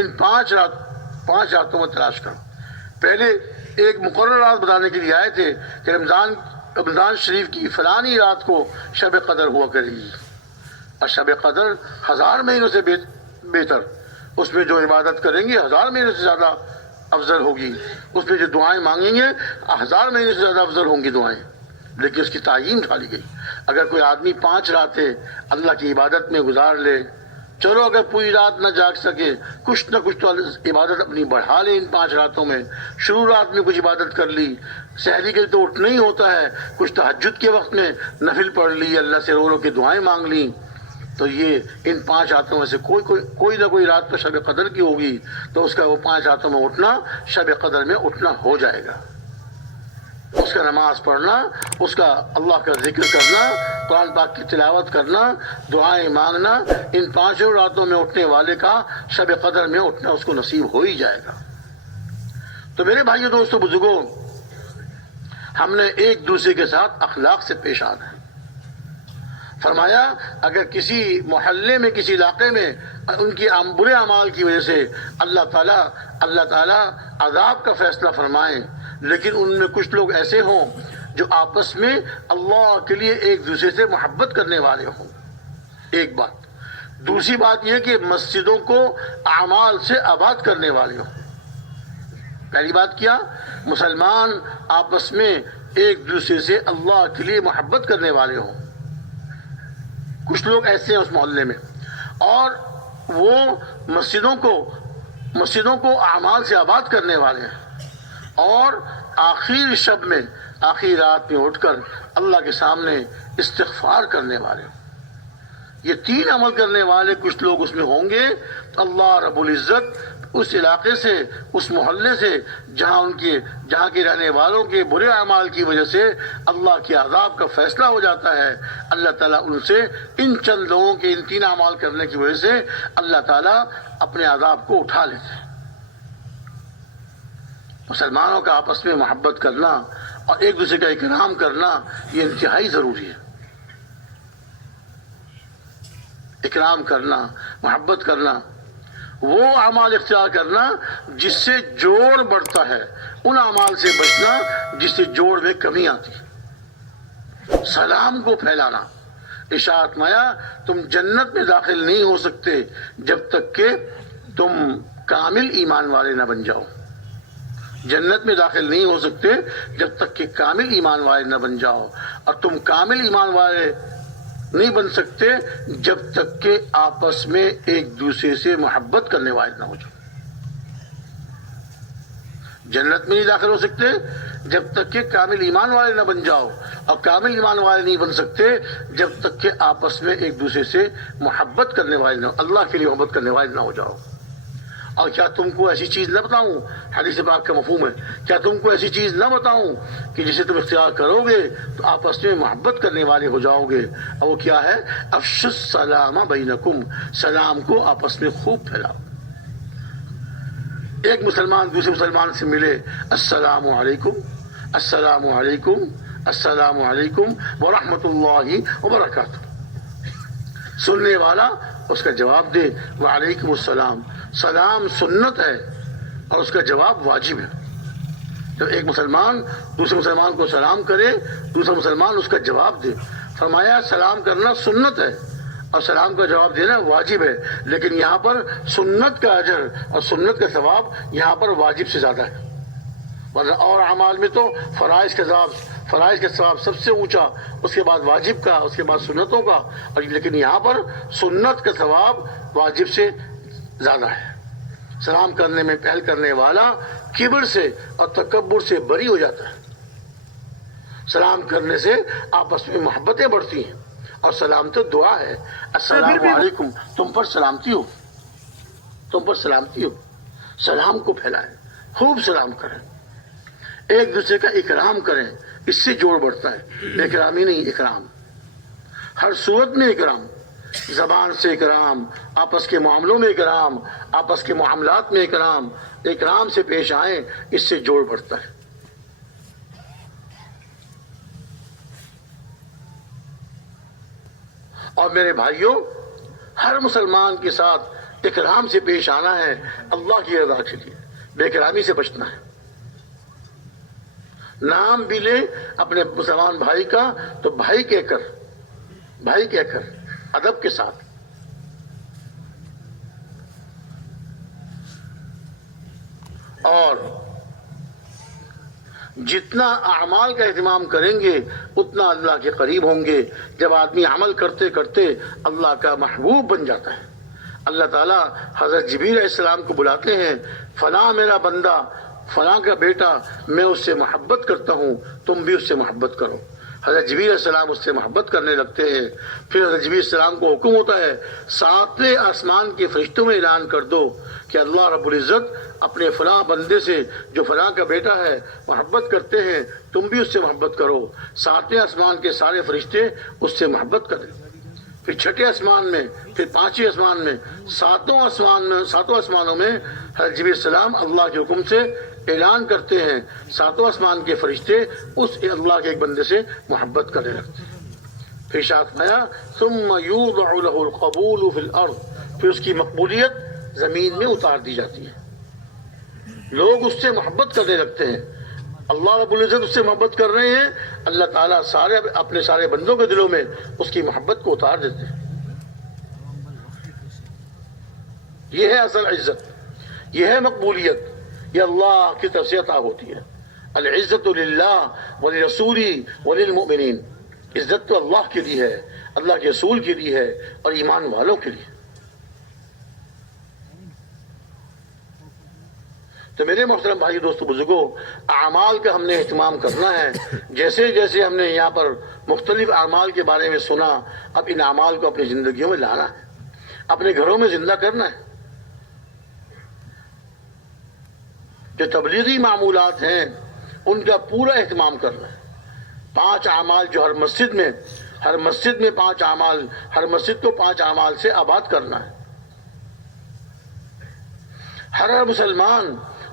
ان 5 راتوں میں تلاش کرو. پہلے ایک مقرر رات بتانے کے لیے آئے تھے کہ رمضان شریف کی فلانی رات کو شب قدر ہوا کرے گی، اور شب قدر 1000 مہینوں سے بہتر. اس میں جو عبادت کریں گے 1000 مہینوں سے زیادہ افضل ہوگی. اس میں جو دعائیں مانگیں گے 1000 مہینوں سے زیادہ افضل ہوں گی دعائیں. لیکن اس کی تعیین ڈالی گئی. اگر کوئی آدمی 5 راتیں اللہ کی عبادت میں گزار لے، چلو اگر پوری رات نہ جاگ سکے، کچھ نہ کچھ تو عبادت اپنی بڑھا لے ان 5 راتوں میں. شروع رات میں کچھ عبادت کر لی، سحری کے لیے تو اٹھنا ہی ہوتا ہے، کچھ تہجد کے وقت میں نفل پڑھ لی، اللہ سے رو رو کے دعائیں مانگ لی. تو یہ ان 5 راتوں میں سے کوئی نہ کوئی رات تو شب قدر کی ہوگی، تو اس کا وہ 5 راتوں میں اٹھنا شب قدر میں اٹھنا ہو جائے گا. اس کا نماز پڑھنا، اس کا اللہ کا ذکر کرنا، قرآن پاک کی تلاوت کرنا، دعائیں مانگنا، ان 5 راتوں میں اٹھنے والے کا شب قدر میں اٹھنا اس کو نصیب ہو ہی جائے گا. تو میرے بھائیو دوستو بزرگوں، ہم نے ایک دوسرے کے ساتھ اخلاق سے پیش آنا ہے. فرمایا اگر کسی محلے میں، کسی علاقے میں ان کی برے اعمال کی وجہ سے اللہ تعالیٰ عذاب کا فیصلہ فرمائیں، لیکن ان میں کچھ لوگ ایسے ہوں جو آپس میں اللہ کے لیے ایک دوسرے سے محبت کرنے والے ہوں. ایک بات. دوسری بات یہ کہ مسجدوں کو اعمال سے آباد کرنے والے ہوں. پہلی بات کیا؟ مسلمان آپس میں ایک دوسرے سے اللہ کے لیے محبت کرنے والے ہوں. کچھ لوگ ایسے ہیں اس محلے میں، اور وہ مسجدوں کو اعمال سے آباد کرنے والے ہیں، اور آخری رات میں اٹھ کر اللہ کے سامنے استغفار کرنے والے. یہ 3 عمل کرنے والے کچھ لوگ اس میں ہوں گے، تو اللہ رب العزت اس علاقے سے، اس محلے سے جہاں کے رہنے والوں کے برے اعمال کی وجہ سے اللہ کے عذاب کا فیصلہ ہو جاتا ہے، اللہ تعالیٰ ان سے ان چند لوگوں کے ان 3 اعمال کرنے کی وجہ سے اللہ تعالیٰ اپنے عذاب کو اٹھا لیتے ہیں. مسلمانوں کا آپس میں محبت کرنا اور ایک دوسرے کا اکرام کرنا یہ انتہائی ضروری ہے. اکرام کرنا، محبت کرنا، وہ اعمال اختیار کرنا جس سے جوڑ بڑھتا ہے، ان اعمال سے بچنا جس سے جوڑ میں کمی آتی. سلام کو پھیلانا. ارشاد فرمایا تم جنت میں داخل نہیں ہو سکتے جب تک کہ تم کامل ایمان والے نہ بن جاؤ. جنت میں داخل نہیں ہو سکتے جب تک کہ کامل ایمان والے نہ بن جاؤ، اور تم کامل ایمان والے نہیں بن سکتے جب تک کہ آپس میں ایک دوسرے سے محبت کرنے والے نہ ہو جاؤ. جنت میں نہیں داخل ہو سکتے جب تک کہ کامل ایمان والے نہ بن جاؤ، اور کامل ایمان والے نہیں بن سکتے جب تک کہ آپس میں ایک دوسرے سے محبت کرنے والے نہ، اللہ کے لیے محبت کرنے والے نہ ہو جاؤ. اور کیا تم کو ایسی چیز نہ بتاؤں، حدیث پاک کا مفہوم ہے، کیا تم کو ایسی چیز نہ بتاؤں کہ جسے تم اختیار کرو گے تو آپس میں محبت کرنے والے ہو جاؤ گے؟ اور وہ کیا ہے؟ افشوا السلام بینکم، سلام کو آپس میں خوب پھیلاؤ. ایک مسلمان دوسرے مسلمان سے ملے، السلام علیکم، السلام علیکم، السلام علیکم ورحمۃ اللہ وبرکاتہ. سننے والا اس کا جواب دے وعلیکم السلام. سلام سنت ہے اور اس کا جواب واجب ہے. جب ایک مسلمان دوسرے مسلمان کو سلام کرے، دوسرا مسلمان اس کا جواب دے. فرمایا سلام کرنا سنت ہے اور سلام کا جواب دینا واجب ہے، لیکن یہاں پر سنت کا اجر اور سنت کا ثواب یہاں پر واجب سے زیادہ ہے. اور اعمال میں تو فرائض کا ثواب سب سے اونچا، اس کے بعد واجب کا، اس کے بعد سنتوں کا، اور لیکن یہاں پر سنت کا ثواب واجب سے زیادہ ہے. سلام کرنے میں پہل کرنے والا کبر سے اور تکبر سے بری ہو جاتا ہے. سلام کرنے سے آپس میں محبتیں بڑھتی ہیں، اور سلام تو دعا ہے. السلام علیکم، تم پر سلامتی ہو، تم پر سلامتی ہو. سلام کو پھیلائیں، خوب سلام کریں، ایک دوسرے کا اکرام کریں، اس سے جوڑ بڑھتا ہے. اکرام ہی نہیں، اکرام ہر صورت میں، اکرام زبان سے اکرام، آپس کے معاملوں میں اکرام، آپس کے معاملات میں اکرام سے پیش آئیں، اس سے جوڑ بڑھتا ہے. اور میرے بھائیوں، ہر مسلمان کے ساتھ اکرام سے پیش آنا ہے اللہ کی رضا کے لیے، بے اکرامی سے بچنا ہے. نام بھی لے اپنے مسلمان بھائی کا تو بھائی کہہ کر ادب کے ساتھ. اور جتنا اعمال کا اہتمام کریں گے اتنا اللہ کے قریب ہوں گے. جب آدمی عمل کرتے کرتے اللہ کا محبوب بن جاتا ہے. اللہ تعالیٰ حضرت جبریل علیہ السلام کو بلاتے ہیں، فلاں میرا بندہ، فلاں کا بیٹا، میں اس سے محبت کرتا ہوں، تم بھی اس سے محبت کرو. حضرت جبریل علیہ السلام اس سے محبت کرنے لگتے ہیں. پھر حضرت جبریل علیہ السلام کو حکم ہوتا ہے 7ویں آسمان کے فرشتوں میں اعلان کر دو کہ اللہ رب العزت اپنے فلاں بندے سے جو فلاں کا بیٹا ہے محبت کرتے ہیں، تم بھی اس سے محبت کرو. 7ویں آسمان کے سارے فرشتے اس سے محبت کریں. پھر 6ٹھے آسمان میں، پھر 5ویں آسمان میں، 7واں آسمانوں میں حضرت جبریل السلام اللہ کے حکم سے اعلان کرتے ہیں. 7واں آسمان کے فرشتے اس اللہ کے ایک بندے سے محبت کرنے لگتے ہیں. پھر ارشاد فرمایا ثم یوضع له القبول فی الارض، پھر اس کی مقبولیت زمین میں اتار دی جاتی ہے. لوگ اس سے محبت کرنے لگتے ہیں. اللہ رب العزت اس سے محبت کر رہے ہیں، اللہ تعالیٰ اپنے سارے بندوں کے دلوں میں اس کی محبت کو اتار دیتے ہیں. یہ ہے اصل عزت، یہ ہے مقبولیت، یہ اللہ کی طرف سے عطا ہوتی ہے. العزت للہ ولرسولہ وللمؤمنین، عزت تو اللہ کے لیے ہے، اللہ کے رسول کے لیے ہے اور ایمان والوں کے لیے. تو میرے محترم بھائی دوستو بزرگوں، اعمال کا ہم نے اہتمام کرنا ہے. جیسے جیسے ہم نے یہاں پر مختلف اعمال کے بارے میں سنا، اب ان اعمال کو اپنی زندگیوں میں لانا ہے، اپنے گھروں میں زندہ کرنا ہے. جو تبلیغی معمولات ہیں ان کا پورا اہتمام کرنا ہے. 5 اعمال جو ہر مسجد میں 5 اعمال، ہر مسجد کو 5 اعمال سے آباد کرنا ہے. ہر مسلمان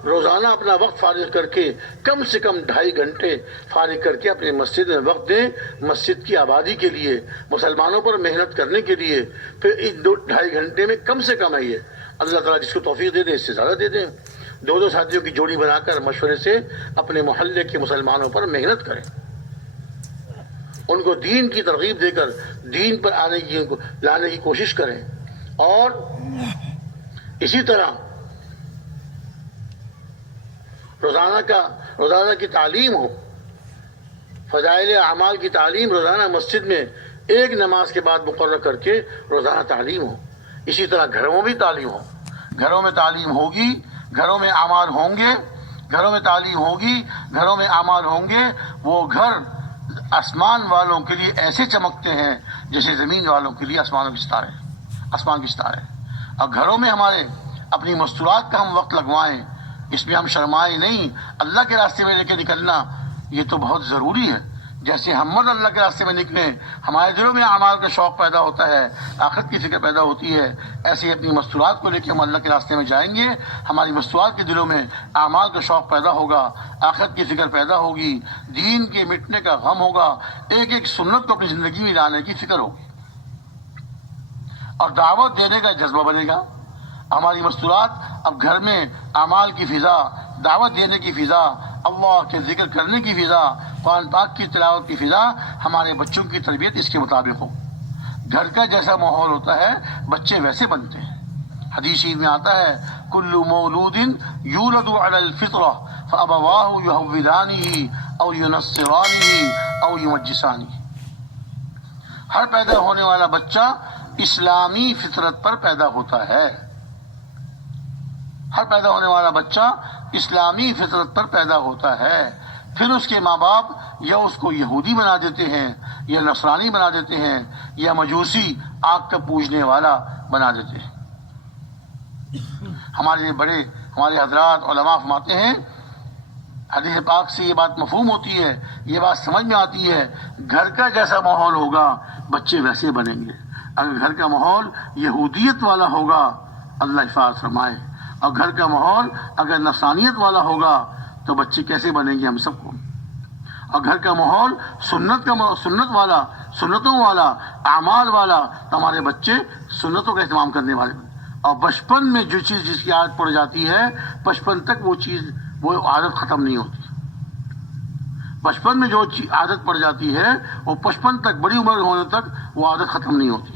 روزانہ اپنا وقت فارغ کر کے کم سے کم 2.5 گھنٹے فارغ کر کے اپنے مسجد میں وقت دیں، مسجد کی آبادی کے لیے، مسلمانوں پر محنت کرنے کے لیے. پھر ان 2.5 گھنٹے میں کم سے کم ہے یہ اللہ تعالیٰ جس کو توفیق دے دے اس سے زیادہ دے دیں. 2 ساتھیوں کی جوڑی بنا کر مشورے سے اپنے محلے کے مسلمانوں پر محنت کریں، ان کو دین کی ترغیب دے کر دین پر لانے کی کوشش کریں. اور اسی طرح روزانہ کی تعلیم ہو، فضائل اعمال کی تعلیم روزانہ مسجد میں 1 نماز کے بعد مقرر کر کے روزانہ تعلیم ہو. اسی طرح گھروں میں بھی تعلیم ہو، گھروں میں تعلیم ہوگی، گھروں میں اعمال ہوں گے، گھروں میں تعلیم ہوگی، گھروں میں اعمال ہوں گے. وہ گھر آسمان والوں کے لیے ایسے چمکتے ہیں جیسے زمین والوں کے لیے آسمان کے ستارے. اور گھروں میں ہمارے اپنی مستورات کا ہم وقت لگوائیں، اس میں ہم شرمائیں نہیں. اللہ کے راستے میں لے کے نکلنا یہ تو بہت ضروری ہے. جیسے ہم اللہ کے راستے میں نکلیں ہمارے دلوں میں اعمال کا شوق پیدا ہوتا ہے، آخرت کی فکر پیدا ہوتی ہے، ایسے ہی اپنی مستورات کو لے کے ہم اللہ کے راستے میں جائیں گے، ہماری مستورات کے دلوں میں اعمال کا شوق پیدا ہوگا، آخرت کی فکر پیدا ہوگی، دین کے مٹنے کا غم ہوگا، ایک سنت کو اپنی زندگی میں لانے کی فکر ہوگی اور دعوت دینے کا جذبہ بنے گا. ہماری مستورات اب گھر میں اعمال کی فضا، دعوت دینے کی فضا، اللہ کے ذکر کرنے کی فضا، قرآن پاک کی تلاوت کی فضا، ہمارے بچوں کی تربیت اس کے مطابق ہو. گھر کا جیسا ماحول ہوتا ہے بچے ویسے بنتے ہیں. حدیث میں آتا ہے کل مولود یولد علی الفطرہ فابواہ یحودانہ او ینصرانہ او یمجسانہ. ہر پیدا ہونے والا بچہ اسلامی فطرت پر پیدا ہوتا ہے. ہر پیدا ہونے والا بچہ اسلامی فطرت پر پیدا ہوتا ہے. پھر اس کے ماں باپ یا اس کو یہودی بنا دیتے ہیں، یا نصرانی بنا دیتے ہیں، یا مجوسی آگ کا پوجنے والا بنا دیتے ہیں. ہمارے حضرات علماء فرماتے ہیں، حدیث پاک سے یہ بات مفہوم ہوتی ہے، یہ بات سمجھ میں آتی ہے، گھر کا جیسا ماحول ہوگا بچے ویسے بنیں گے. اگر گھر کا ماحول یہودیت والا ہوگا، اللہ حفاظ فرمائے، اور گھر کا ماحول اگر نفسانیت والا ہوگا تو بچے کیسے بنیں گے ہم سب کو. اور گھر کا ماحول سنتوں والا، اعمال والا، تو ہمارے بچے سنتوں کا اہتمام کرنے والے. اور بچپن میں جو چیز جس کی عادت پڑ جاتی ہے بچپن تک وہ چیز وہ عادت ختم نہیں ہوتی. بچپن میں جو عادت پڑ جاتی ہے وہ بچپن تک بڑی عمر ہونے تک وہ عادت ختم نہیں ہوتی.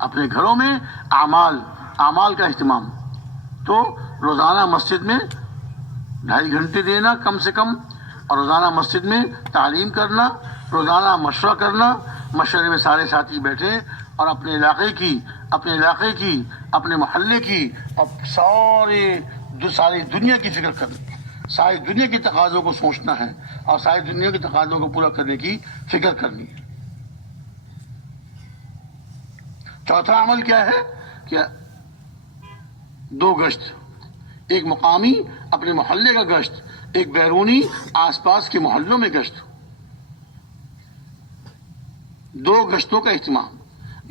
اپنے گھروں میں اعمال کا اہتمام، تو روزانہ مسجد میں 2.5 گھنٹے دینا کم سے کم، اور روزانہ مسجد میں تعلیم کرنا، روزانہ مشورہ کرنا، مشورے میں سارے ساتھی بیٹھیں اور اپنے علاقے کی، اپنے محلے کی اور ساری دنیا کی فکر کرنا، ساری دنیا کے تقاضوں کو سوچنا ہے اور ساری دنیا کے تقاضوں کو پورا کرنے کی فکر کرنی ہے. چوتھا عمل کیا ہے کہ 2 گشت، ایک مقامی اپنے محلے کا گشت، ایک بیرونی آس پاس کے محلوں میں گشت. 2 گشتوں کا اہتمام.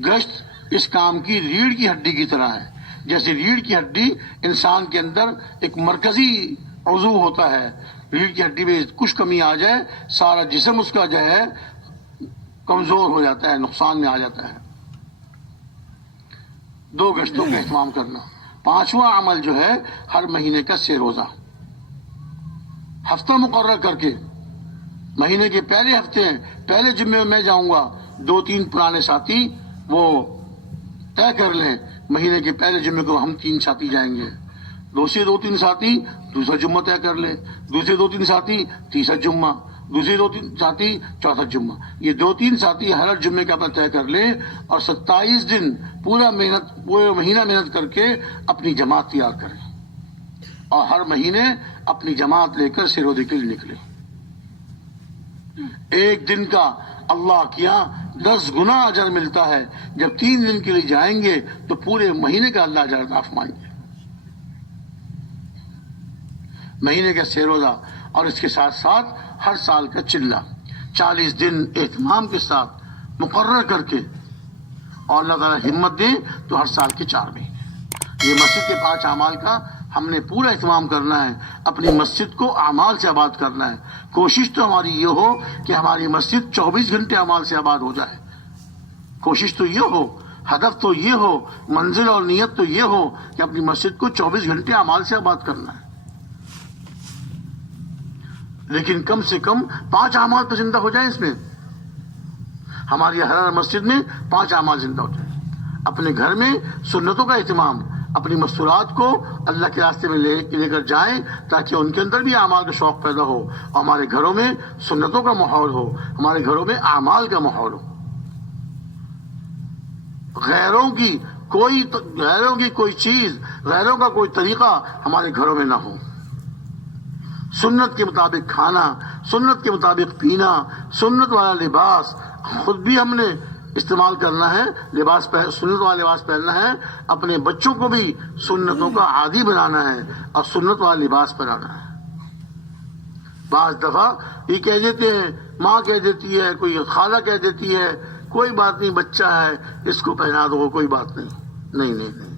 گشت اس کام کی ریڑھ کی ہڈی کی طرح ہے. جیسے ریڑھ کی ہڈی انسان کے اندر ایک مرکزی عضو ہوتا ہے، ریڑھ کی ہڈی میں کچھ کمی آ جائے سارا جسم اس کا جو ہے کمزور ہو جاتا ہے، نقصان میں آ جاتا ہے. 2 گشتوں کا اہتمام کرنا. 5واں عمل جو ہے ہر مہینے کا 3 روزہ، ہفتہ مقرر کر کے مہینے کے پہلے ہفتے پہلے جمعے میں جاؤں گا. 2-3 پرانے ساتھی وہ طے کر لیں مہینے کے پہلے جمعے کو ہم 3 ساتھی جائیں گے. دوسرے 2-3 ساتھی دوسرا جمعہ طے کر لیں، دوسرے 2-3 ساتھی تیسرا جمعہ، دوسرے 2-3 ساتھی چوتھا جمعہ. یہ 2-3 ساتھی ہر جمعے کا اپنا طے کر لیں اور 27 دن پورا مہینہ محنت کر کے اپنی جماعت تیار کریں اور ہر مہینے اپنی جماعت لے کر سیرودی کے لیے نکلیں. 1 دن کا اللہ کیا 10 گنا اجر ملتا ہے. جب 3 دن کے لیے جائیں گے تو پورے مہینے کا اللہ اجر عطا فرمائیں گے. مہینے کا 3 روزہ اور اس کے ساتھ ساتھ ہر سال کا چلہ 40 دن اہتمام کے ساتھ مقرر کر کے، اور اللہ تعالیٰ ہمت دے تو ہر سال کے 4 مہینے. یہ مسجد کے 5 اعمال کا ہم نے پورا اہتمام کرنا ہے. اپنی مسجد کو اعمال سے آباد کرنا ہے. کوشش تو ہماری یہ ہو کہ ہماری مسجد 24 گھنٹے اعمال سے آباد ہو جائے. کوشش تو یہ ہو، ہدف تو یہ ہو، منزل اور نیت تو یہ ہو کہ اپنی مسجد کو 24 گھنٹے اعمال سے آباد کرنا ہے. لیکن کم سے کم 5 اعمال تو زندہ ہو جائیں. اس میں ہماری ہر مسجد میں 5 اعمال زندہ ہو جائیں. اپنے گھر میں سنتوں کا اہتمام، اپنی مستورات کو اللہ کے راستے میں لے کر جائیں تاکہ ان کے اندر بھی اعمال کا شوق پیدا ہو اور ہمارے گھروں میں سنتوں کا ماحول ہو، ہمارے گھروں میں اعمال کا ماحول ہو. غیروں کی کوئی چیز، غیروں کا کوئی طریقہ ہمارے گھروں میں نہ ہو. سنت کے مطابق کھانا، سنت کے مطابق پینا، سنت والا لباس خود بھی ہم نے استعمال کرنا ہے، سنت والا لباس پہننا ہے. اپنے بچوں کو بھی سنتوں کا عادی بنانا ہے اور سنت والا لباس پہنانا ہے. بعض دفعہ یہ کہہ دیتے ہیں، ماں کہہ دیتی ہے، کوئی خالہ کہہ دیتی ہے، کوئی بات نہیں، بچہ ہے اس کو پہنا دو، کوئی بات نہیں. نہیں،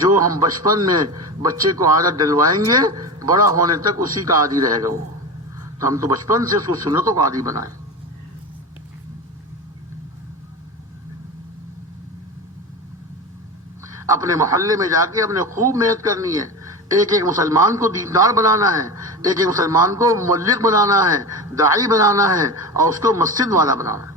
جو ہم بچپن میں بچے کو عادت ڈلوائیں گے بڑا ہونے تک اسی کا عادی رہے گا وہ. تو ہم تو بچپن سے اس کو سنتوں کا عادی بنائیں. اپنے محلے میں جا کے اپنے خوب محنت کرنی ہے. ایک مسلمان کو دیندار بنانا ہے، ایک مسلمان کو مبلغ بنانا ہے، داعی بنانا ہے اور اس کو مسجد والا بنانا ہے.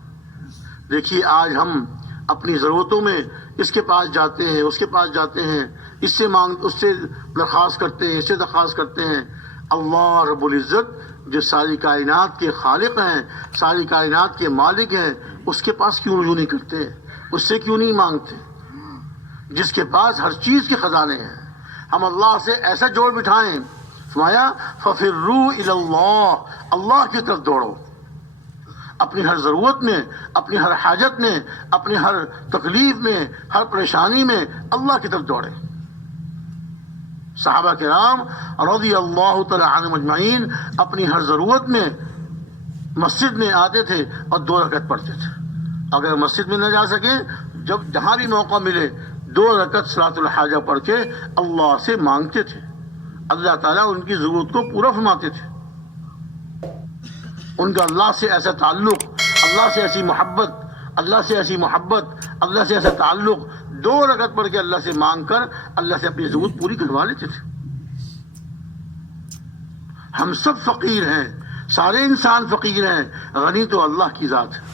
دیکھیے آج ہم اپنی ضرورتوں میں اس کے پاس جاتے ہیں، اس کے پاس جاتے ہیں، اس سے درخواست کرتے ہیں، اس سے درخواست کرتے ہیں. اللہ رب العزت جو ساری کائنات کے خالق ہیں، ساری کائنات کے مالک ہیں، اس کے پاس کیوں رجوع نہیں کرتے؟ اس سے کیوں نہیں مانگتے؟ جس کے پاس ہر چیز کے خزانے ہیں. ہم اللہ سے ایسا جوڑ بٹھائیں. فرمایا ففروا الی اللہ، اللہ کی طرف دوڑو. اپنی ہر ضرورت میں، اپنی ہر حاجت میں، اپنی ہر تکلیف میں، ہر پریشانی میں اللہ کی طرف دوڑے. صحابہ کرام رضی اللہ تعالی عنہم اجمعین اپنی ہر ضرورت میں مسجد میں آتے تھے اور 2 رکعت پڑھتے تھے. اگر مسجد میں نہ جا سکے، جہاں بھی موقع ملے 2 رکعت صلاۃ الحاجہ پڑھ کے اللہ سے مانگتے تھے. اللہ تعالیٰ ان کی ضرورت کو پورا فرماتے تھے. ان کا اللہ سے ایسا تعلق، اللہ سے ایسی محبت، اللہ سے ایسا تعلق 2 رکعت پڑھ کے اللہ سے مانگ کر اللہ سے اپنی ضرورت پوری کروا لیتے تھے. ہم سب فقیر ہیں، سارے انسان فقیر ہیں، غنی تو اللہ کی ذات ہے.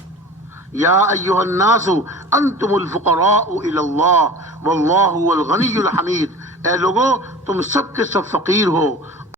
یا ایھا الناس انتم الفقراء الی اللہ واللہ هو الغنی الحمید. اے لوگو تم سب کے سب فقیر ہو